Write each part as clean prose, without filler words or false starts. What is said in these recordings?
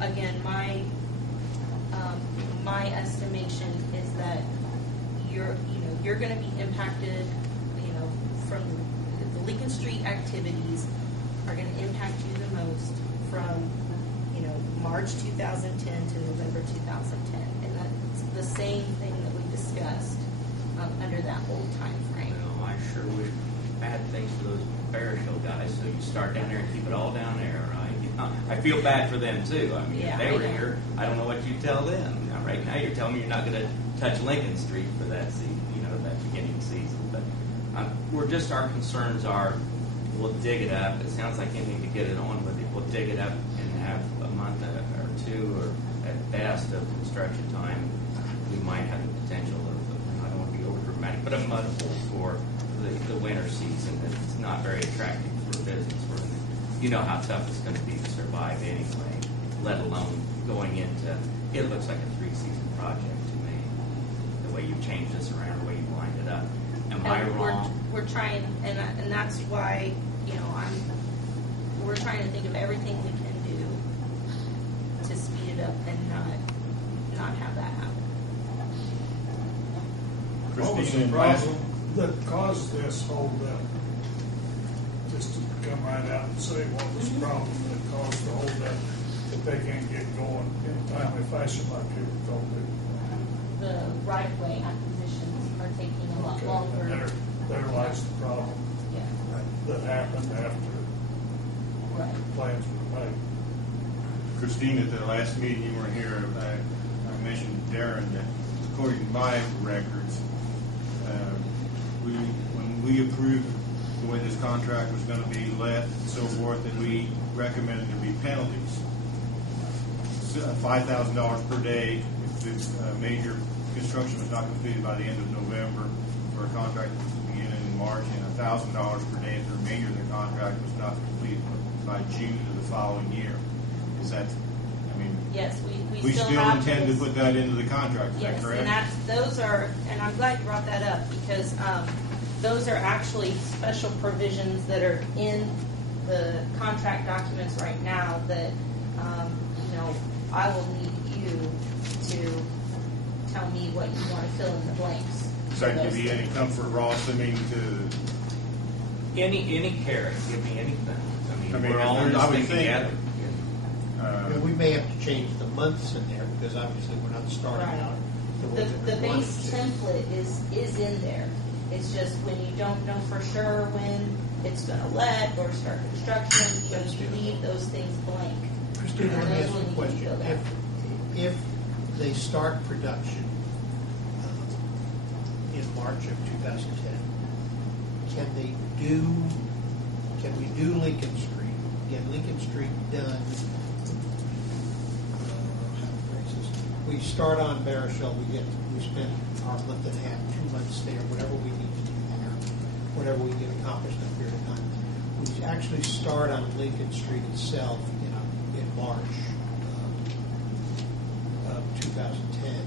again, my estimation is that you're going to be impacted, from the Lincoln Street activities are going to impact you the most from, March 2010 to November 2010. And that's the same thing that we discussed under that old time frame. Well, I sure would add things for those Bear Show guys, so you start down there and keep it all down there, right? I feel bad for them, too. I mean, if they were here, I don't know what you'd tell them. Now, right now, you're telling me you're not going to touch Lincoln Street for that season, that beginning season. But our concerns are, we'll dig it up. It sounds like anything to get it on with it. We'll dig it up and have a month or two, or at best, of construction time. We might have the potential of, I don't want to be over dramatic, but a mud hole for the winter season. It's not very attractive for business. You know how tough it's going to be to survive anyway, let alone going into, it looks like a 3-season project to me, the way you changed this around, the way you lined it up. Am I wrong? We're trying, and that's why, we're trying to think of everything we can do to speed it up and not have that happen. What was the problem that caused this holdup? Just to come right out and say what was the problem that caused the holdup, that they can't get going in a timely fashion like you were told to. The right-of-way acquisitions are taking a lot longer. And there lies the problem that happened after plans were made. Christine, at the last meeting you weren't here, I mentioned to Darren that according to my records, when we approved the way this contract was going to be let and so forth, that we recommended there be penalties. $5,000 per day if this major construction was not completed by the end of November for a contract that was to begin in March, and $1,000 per day if the remainder of the contract was not complete by June of the following year. Is that, yes, we still intend to put that into the contract, is that correct? Yes, and those are, and I'm glad you brought that up, because those are actually special provisions that are in the contract documents right now that, I will need you to tell me what you want to fill in the blanks. Does that give you any comfort, Ross? To any carrot, give me anything. We're all in this thing together. We may have to change the months in there because obviously we're not starting out. The base template is in there. It's just when you don't know for sure when it's going to let or start construction, you leave those things blank. Christina, let me ask you a question. If they start production in March of 2010, can we do Lincoln Street? Get Lincoln Street done. We start on Barishaw. We spend our month and a half, 2 months there, whatever we need to do there, whatever we get accomplished in a period of time. We actually start on Lincoln Street itself in March of 2010.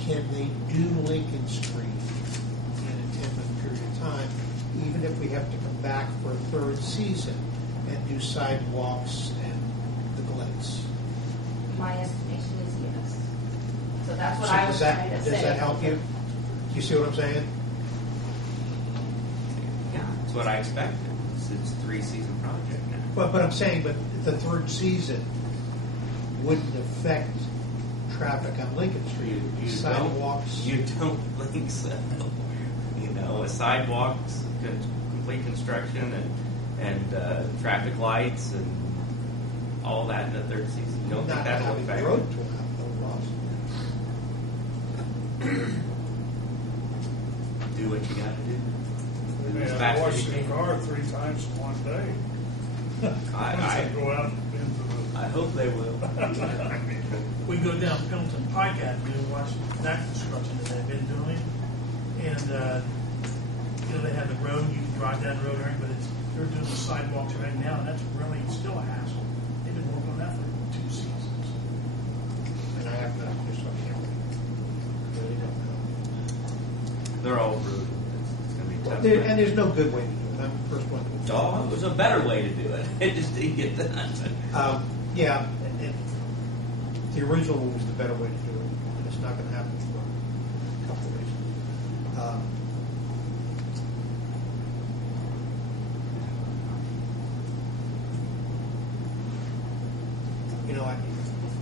Can they do Lincoln Street in a 10-month period of time, even if we have to come back for a third season and do sidewalks and the glades? My estimation is yes. So that's what I was trying to say. Does that help you? Do you see what I'm saying? Yeah, that's what I expected. It's a 3-season project now. But I'm saying, the third season wouldn't affect traffic on Lincoln Street. Sidewalks. You don't think so. Sidewalks, complete construction, and traffic lights, and all that in the third season. You don't think that'll affect road it? to Do what you got to do. I washed the car 3 times in one day. I go out into the. I hope they will. We go down Pendleton Pike Avenue and watch that construction that they've been doing, and they have the road. You can drive down the road, but they're doing the sidewalks right now, and that's really still a hassle. They've been working on that for 2 seasons. And I have to just really don't know. They're all brutal. It's going to be tough. And there's no good way to do it. I'm the first one to There's a better way to do it. It just didn't get done. Yeah, and The original one was the better way to do it, and it's not going to happen for a couple of reasons.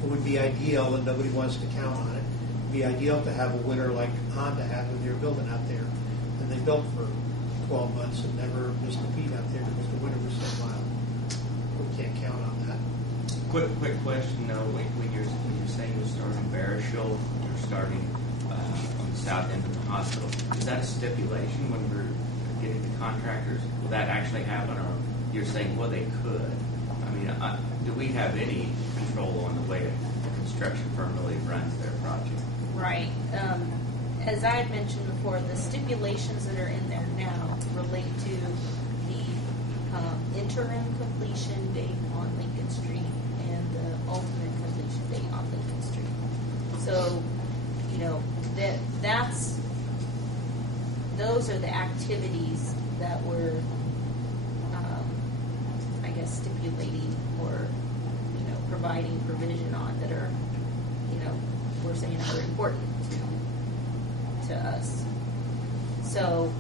It would be ideal, and nobody wants to count on it. It'd be ideal to have a winter like Honda had when they were building out there, and they built for 12 months and never missed a beat out there because the winter was so mild. We can't count on that. Quick question though, when you're saying you're starting Barishal, you're starting on the south end of the hospital, is that a stipulation when we're getting the contractors? Will that actually happen, or you're saying, well, they could? I mean, do we have any control on the way the construction firm really runs their project? Right. As I had mentioned before, the stipulations that are in there now relate to the interim completion date on Lincoln Street and the ultimate completion date on Lincoln Street. So, those are the activities that we're, stipulating or, providing provision on that are, we're saying are important to us. So,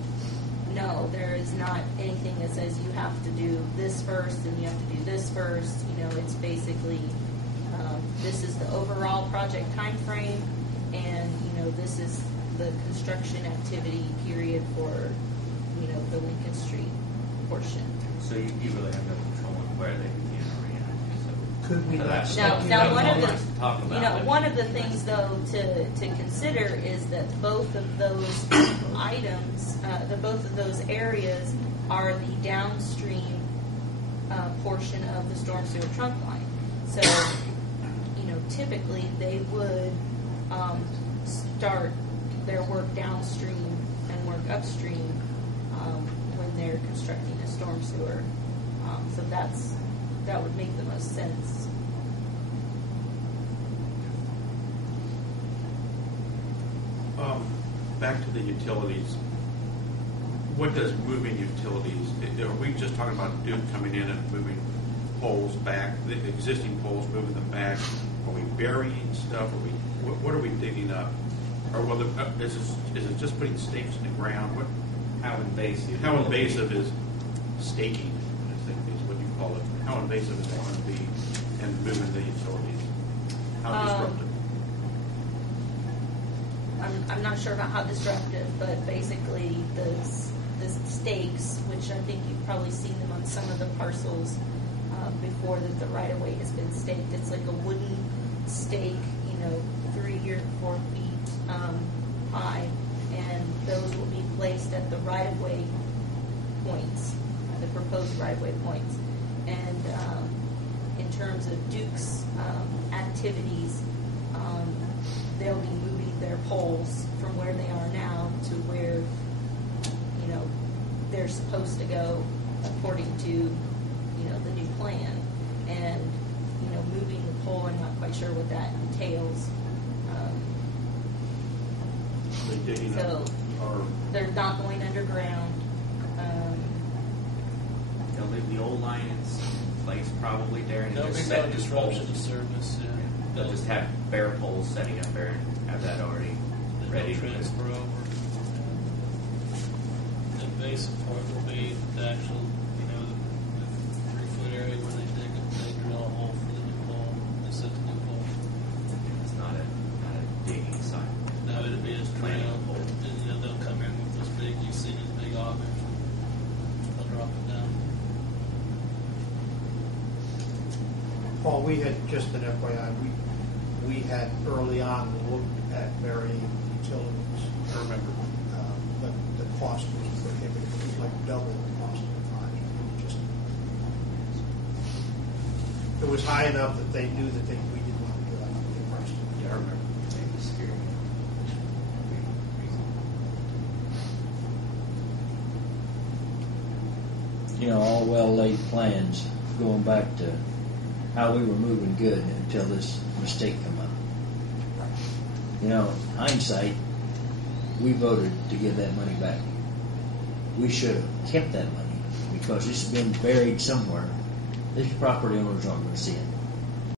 no, there is not anything that says you have to do this first and you have to do this first. It's basically this is the overall project time frame, and this is the construction activity period for the Lincoln Street portion. So you really have no control on where they begin or end. So Could we not? Now, one of the that. things though to consider is that both of those items, both of those areas, are the downstream portion of the storm sewer trunk line. So, typically they would start their work downstream and work upstream when they're constructing a storm sewer. So that would make the most sense. Back to the utilities. What does moving utilities? Are we just talking about Duke coming in and moving poles back, the existing poles, moving them back? Are we burying stuff? What are we digging up? Or is it just putting stakes in the ground? How invasive? How invasive is staking? I think is what you call it. How invasive is it going to be in moving the utilities? How disruptive? I'm not sure about how disruptive, but basically the stakes, which I think you've probably seen them on some of the parcels before that the right of way has been staked. It's like a wooden stake, 3 or 4 feet high, and those will be placed at the right of way points, the proposed right of way points. And in terms of Duke's activities, they'll be moving their poles from where they are now to where they're supposed to go according to the new plan. And moving the pole, I'm not quite sure what that entails. They digging up, or They're not going underground. They'll leave the old line in place probably there, and There'll be just no set the disruption poles. to service. Yeah. They'll just have bare poles setting up there and have that already ready. They'll transfer over. The basic part will be the actual, the 3-foot area where they dig it. They drill a hole for the new pole. They set the new pole. It's not a digging site. Now it'll be as Planting trail. a pole. And they'll come in with this big. You see this big augers. They'll drop it down. Paul, we had, just an FYI, we had early on looked at varying utilities. I remember. But the cost was prohibitive. It was like double the cost of the project. It was high enough that they knew that we didn't want to do it. They priced it. Yeah, I remember. It was scary. All well-laid plans going back to how we were moving good until this mistake come up. Hindsight, we voted to give that money back. We should have kept that money because it's been buried somewhere. These property owners aren't going to see it.